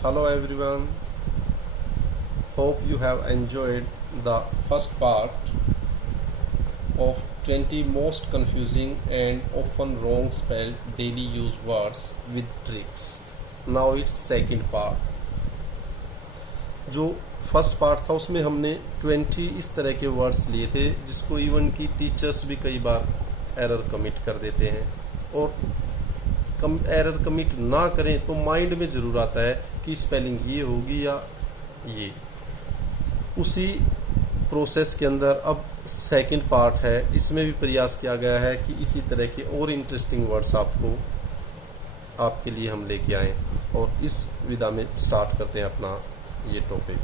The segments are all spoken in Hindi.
Hello everyone, hope you have enjoyed the first part of 20 most confusing and often wrong spelled daily use words with tricks. Now it's second part. जो फर्स्ट पार्ट था उसमें हमने 20 इस तरह के वर्ड्स लिए थे जिसको इवन की टीचर्स भी कई बार एरर कमिट कर देते हैं, और एरर कमिट ना करें तो माइंड में ज़रूर आता है कि स्पेलिंग ये होगी या ये। उसी प्रोसेस के अंदर अब सेकंड पार्ट है, इसमें भी प्रयास किया गया है कि इसी तरह के और इंटरेस्टिंग वर्ड्स आपके लिए हम लेके आएँ, और इस विधा में स्टार्ट करते हैं अपना ये topic.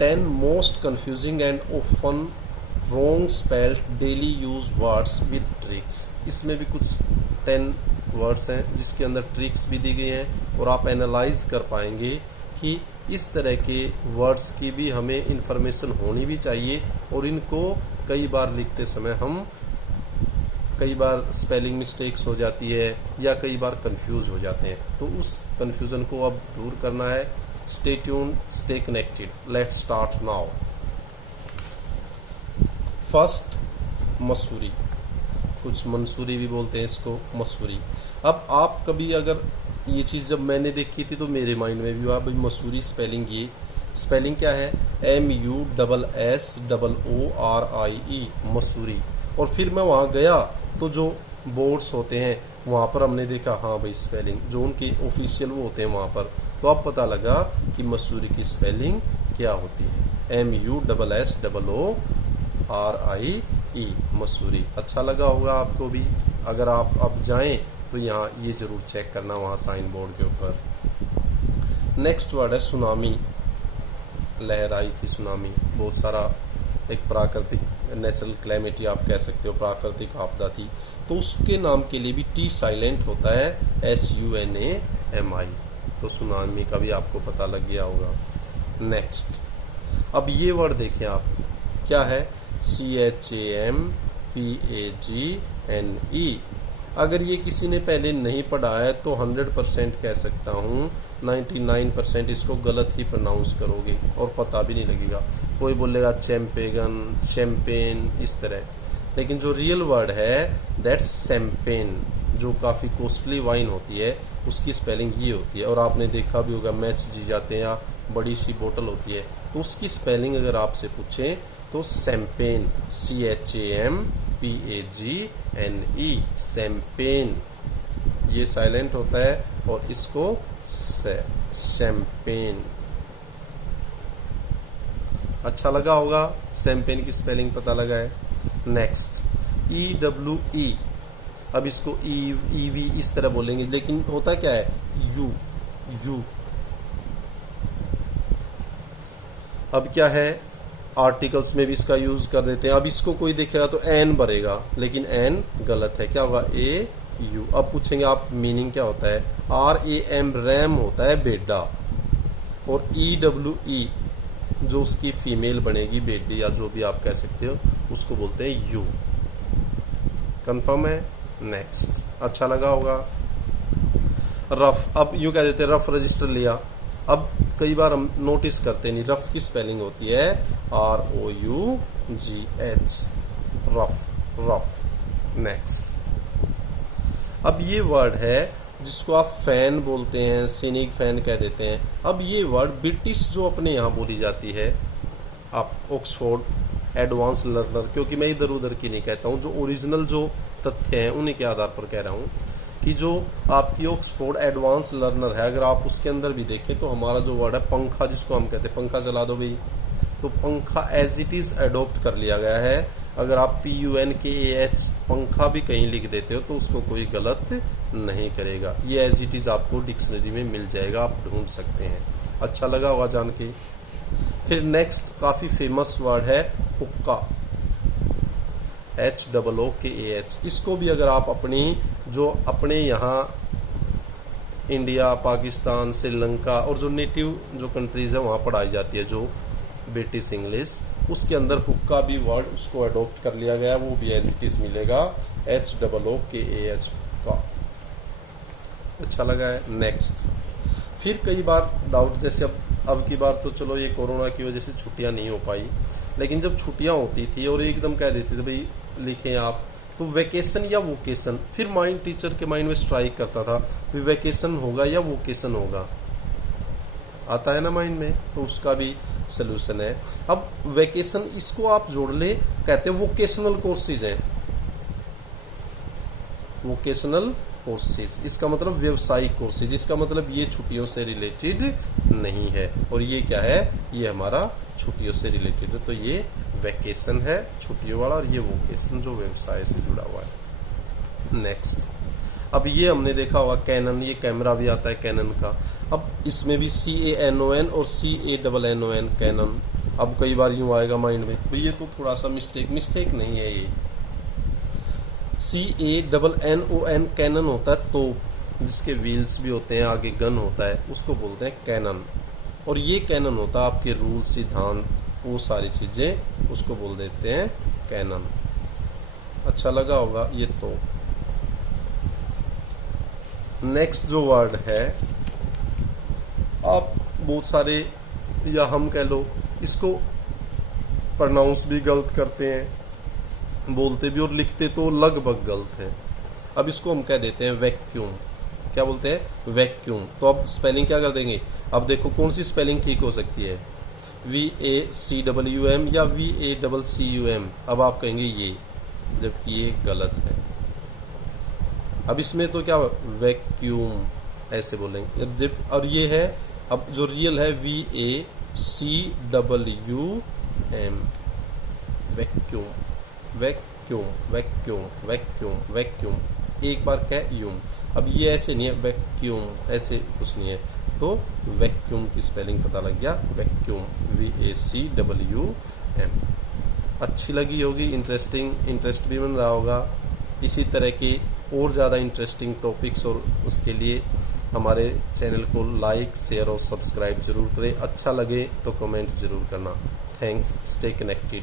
10 most confusing and often wrong spelled daily use words with tricks. इसमें भी कुछ 10 वर्ड्स हैं जिसके अंदर ट्रिक्स भी दी गई हैं, और आप एनालाइज कर पाएंगे कि इस तरह के वर्ड्स की भी हमें इंफॉर्मेशन होनी भी चाहिए, और इनको कई बार लिखते समय कई बार स्पेलिंग मिस्टेक्स हो जाती है या कई बार कंफ्यूज हो जाते हैं, तो उस कंफ्यूजन को अब दूर करना है। Stay tuned, stay connected, let's start now. First, Mussoorie, कुछ मंसूरी भी बोलते हैं इसको, मसूरी। अब आप कभी अगर ये चीज़ जब मैंने देखी थी तो मेरे माइंड में भी हुआ भाई मसूरी स्पेलिंग, ये स्पेलिंग क्या है? MUSSOORIE, मसूरी। और फिर मैं वहाँ गया तो जो बोर्ड्स होते हैं वहाँ पर हमने देखा, हाँ भाई स्पेलिंग जो उनके ऑफिशियल वो होते हैं वहाँ पर, तो अब पता लगा कि मसूरी की स्पेलिंग क्या होती है, MUSSOORIE, मसूरी। अच्छा लगा होगा आपको भी। अगर आप अब जाएं तो यहाँ ये ज़रूर चेक करना वहाँ साइन बोर्ड के ऊपर। नेक्स्ट वर्ड है सुनामी। लहर आई थी, सुनामी, बहुत सारा एक प्राकृतिक नेचुरल क्लैमिटी आप कह सकते हो, प्राकृतिक आपदा थी, तो उसके नाम के लिए भी टी साइलेंट होता है, SUNAMI। तो सुनामी का भी आपको पता लग गया होगा। नेक्स्ट, अब ये वर्ड देखें आप, क्या है? CHAMPAGNE। अगर ये किसी ने पहले नहीं पढ़ा है तो 100% कह सकता हूँ 99% इसको गलत ही प्रोनाउंस करोगे और पता भी नहीं लगेगा। कोई बोलेगा चैम्पेगन, शैम्पेन, इस तरह, लेकिन जो रियल वर्ड है दैट्स शैम्पेन, जो काफ़ी कॉस्टली वाइन होती है उसकी स्पेलिंग ये होती है। और आपने देखा भी होगा मैच जी जाते हैं या बड़ी सी बोतल होती है तो उसकी स्पेलिंग अगर आपसे पूछें तो शैम्पेन, CHAMPAGNE, शैम्पेन, ये साइलेंट होता है और इसको शैम्पेन। अच्छा लगा होगा, शैम्पेन की स्पेलिंग पता लगा है। Next, EWE। अब इसको EV इस तरह बोलेंगे, लेकिन होता क्या है? यू। अब क्या है, आर्टिकल्स में भी इसका यूज कर देते हैं। अब इसको कोई देखेगा तो एन भरेगा, लेकिन एन गलत है, क्या होगा? AU। अब पूछेंगे आप मीनिंग क्या होता है? RAM, रैम होता है बेडा, और EWE जो उसकी फीमेल बनेगी, बेडी या जो भी आप कह सकते हो, उसको बोलते हैं यू। कंफर्म है? नेक्स्ट, अच्छा लगा होगा। रफ, अब यूं कह देते हैं रफ रजिस्टर लिया। अब कई बार हम नोटिस करते नहीं, रफ की स्पेलिंग होती है ROUGH, रफ। नेक्स्ट, अब ये वर्ड है जिसको आप फैन बोलते हैं, सीनिक फैन कह देते हैं। अब ये वर्ड ब्रिटिश जो अपने यहाँ बोली जाती है, आप ऑक्सफोर्ड एडवांस लर्नर, क्योंकि मैं इधर उधर की नहीं कहता हूँ, जो ओरिजिनल जो तथ्य हैं उन्हीं के आधार पर कह रहा हूँ कि जो आपकी ऑक्सफोर्ड एडवांस लर्नर है, अगर आप उसके अंदर भी देखें तो हमारा जो वर्ड है पंखा, जिसको हम कहते हैं पंखा चला दो भाई, तो पंखा एज इट इज़ एडॉप्ट कर लिया गया है। अगर आप PUNKAH पंखा भी कहीं लिख देते हो तो उसको कोई गलत नहीं करेगा, ये एज इट इज़ आपको डिक्शनरी में मिल जाएगा, आप ढूंढ सकते हैं। अच्छा लगा होगा जान के। फिर नेक्स्ट काफ़ी फेमस वर्ड है हुक्का, HOOKAH। इसको भी अगर आप अपने यहाँ इंडिया, पाकिस्तान, श्रीलंका और जो नेटिव जो कंट्रीज़ है वहाँ पढ़ाई जाती है, जो ब्रिटिश इंग्लिश, उसके अंदर हुक्का भी वर्ड उसको अडॉप्ट कर लिया गया, वो भी एज इट इज़ मिलेगा, HOOKAH का। अच्छा लगा है। नेक्स्ट, फिर कई बार डाउट, जैसे अब की बार तो चलो ये कोरोना की वजह से छुट्टियां नहीं हो पाई, लेकिन जब छुट्टियां होती थी और एकदम कह देते थे भाई लिखें आप, तो वैकेशन या वोकेशन, फिर माइंड टीचर के माइंड में स्ट्राइक करता था कि वैकेशन होगा या वोकेशन होगा, आता है ना माइंड में, तो उसका भी सोल्यूशन है। अब वैकेशन इसको आप जोड़ ले, कहते हैं वोकेशनल कोर्सेज हैं, वोकेशनल कोर्सेज, इसका मतलब व्यवसायिक कोर्सेज, इसका मतलब ये छुट्टियों से रिलेटेड नहीं है, और ये क्या है, ये हमारा छुट्टियों से रिलेटेड है, तो ये वैकेशन है छुट्टियों वाला, और ये वोकेशन जो व्यवसाय से जुड़ा हुआ है। नेक्स्ट, अब ये हमने देखा होगा कैनन, ये कैमरा भी आता है कैनन का। अब इसमें भी CANON और CANNON कैनन। अब कई बार यूं आएगा माइंड में, तो ये तो थोड़ा सा मिस्टेक नहीं है, ये CANNON कैनन होता है तो जिसके व्हील्स भी होते हैं, आगे गन होता है, उसको बोलते हैं कैनन। और ये कैनन होता है आपके रूल सिद्धांत, वो सारी चीजें, उसको बोल देते हैं कैनन। अच्छा लगा होगा ये। तो नेक्स्ट जो वर्ड है, आप बहुत सारे, या हम कह लो इसको प्रोनाउंस भी गलत करते हैं, बोलते भी और लिखते तो लगभग गलत है। अब इसको हम कह देते हैं वैक्यूम। क्या बोलते हैं, वैक्यूम। तो अब स्पेलिंग क्या कर देंगे, अब देखो कौन सी स्पेलिंग ठीक हो सकती है, VACWM या VACCUM। अब आप कहेंगे ये, जबकि ये गलत है। अब इसमें तो क्या वैक्यूम ऐसे बोलेंगे, और ये है, अब जो रियल है VACWM, vacuum vacuum vacuum vacuum vacuum, एक बार कह यूम। अब ये ऐसे नहीं है, वैक्यूम ऐसे कुछ नहीं है, तो वैक्यूम की स्पेलिंग पता लग गया, वैक्यूम VACWM। अच्छी लगी होगी, इंटरेस्ट भी बन रहा होगा। इसी तरह के और ज़्यादा इंटरेस्टिंग टॉपिक्स, और उसके लिए हमारे चैनल को लाइक, शेयर और सब्सक्राइब जरूर करें। अच्छा लगे तो कमेंट जरूर करना। Thanks, stay connected.